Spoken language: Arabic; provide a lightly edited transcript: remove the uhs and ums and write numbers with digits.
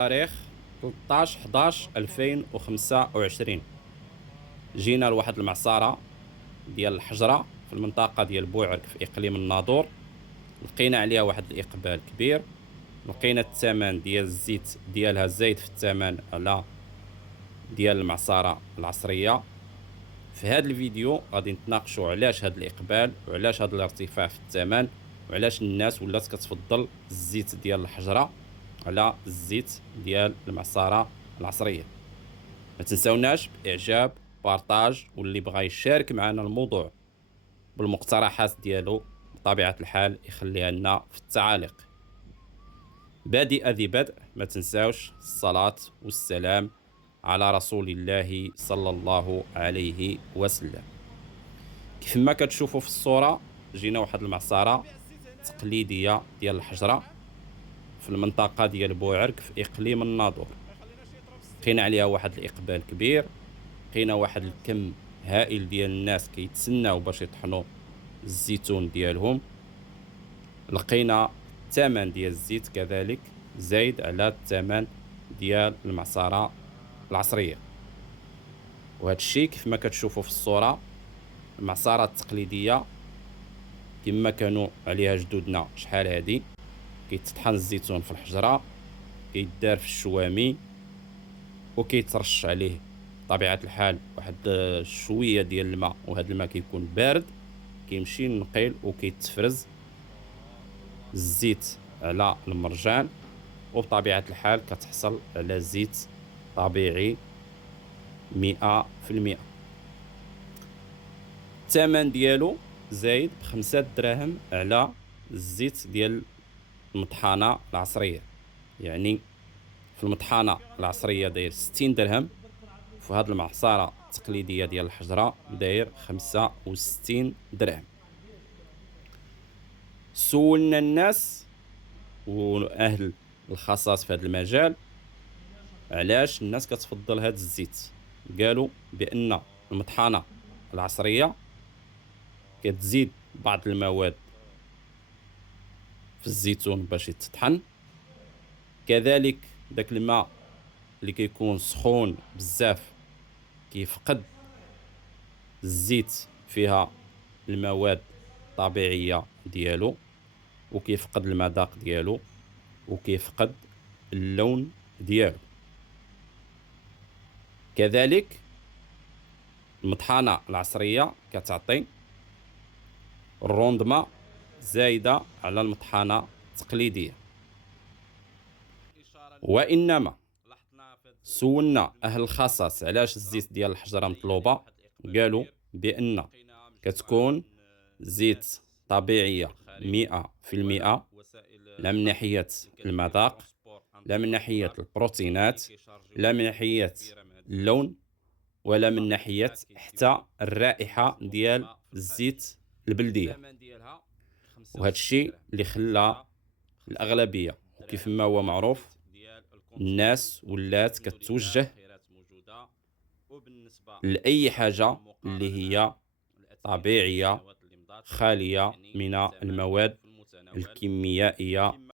تاريخ 13/11/2025 جينا لواحد المعصارة ديال الحجرة في المنطقة ديال بوعرك في إقليم الناظور. لقينا عليها واحد الإقبال كبير. لقينا الثمن ديال الزيت ديالها زايد في الثمن على ديال المعصارة العصرية. في هذا الفيديو غادي نتناقشوا علاش هذا الإقبال وعلاش هذا الارتفاع في الثمن وعلاش الناس ولات كتفضل الزيت ديال الحجرة على الزيت ديال المعصارة العصرية. ما تنساوناش بإعجاب بارطاج، واللي بغى يشارك معنا الموضوع بالمقترحات ديالو بطبيعة الحال يخليها لنا في التعاليق. بادئ ذي بدء، ما تنساوش الصلاة والسلام على رسول الله صلى الله عليه وسلم. كيف ما كتشوفوا في الصورة جينا واحد المعصرة تقليدية ديال الحجرة في المنطقة ديال بوعرك في إقليم الناظور. لقينا عليها واحد الإقبال كبير، لقينا واحد الكم هائل ديال الناس كيتسناو باش يطحنوا الزيتون ديالهم. لقينا الثمن ديال الزيت كذلك زايد على الثمن ديال المعصرة العصرية. وهذا الشيء كيف ما كتشوفوا في الصورة، المعصرة التقليدية كما كانوا عليها جدودنا شحال هادي، كيتطحن الزيتون في الحجرة، كيدار في الشوامي وكيترش عليه بطبيعة الحال واحد شوية ديال الماء، وهذا الماء كيكون بارد، كيمشي نقيل وكيتفرز الزيت على المرجان، وبطبيعة الحال كتحصل على زيت طبيعي 100%. الثمن ديالو زايد ب5 دراهم على الزيت ديال المطحنة العصرية. يعني في المطحنة العصرية داير 60 درهم، في هاد المعصرة التقليدية ديال الحجرة داير 65 درهم. سولنا الناس واهل الخصاص في هذا المجال علاش الناس كتفضل هذا الزيت. قالوا بان المطحنه العصريه كتزيد بعض المواد في الزيتون باش يتطحن، كذلك داك الماء اللي كيكون سخون بزاف كيفقد الزيت فيها المواد الطبيعيه ديالو، وكيفقد المذاق ديالو، وكيفقد اللون ديالو. كذلك المطحنة العصرية كتعطي الروندما زايدة على المطحنة التقليدية. وإنما سولنا أهل الخصاص علاش الزيت ديال الحجرة مطلوبة، قالوا بأن كتكون زيت طبيعية 100%، لا من ناحية المذاق، لا من ناحية البروتينات، لا من ناحية اللون، ولا من ناحية حتى الرائحة ديال الزيت البلدية. وهذا الشيء اللي خلى الأغلبية، وكيف ما هو معروف، الناس ولات كتوجه لأي حاجة اللي هي طبيعية خالية من المواد الكيميائية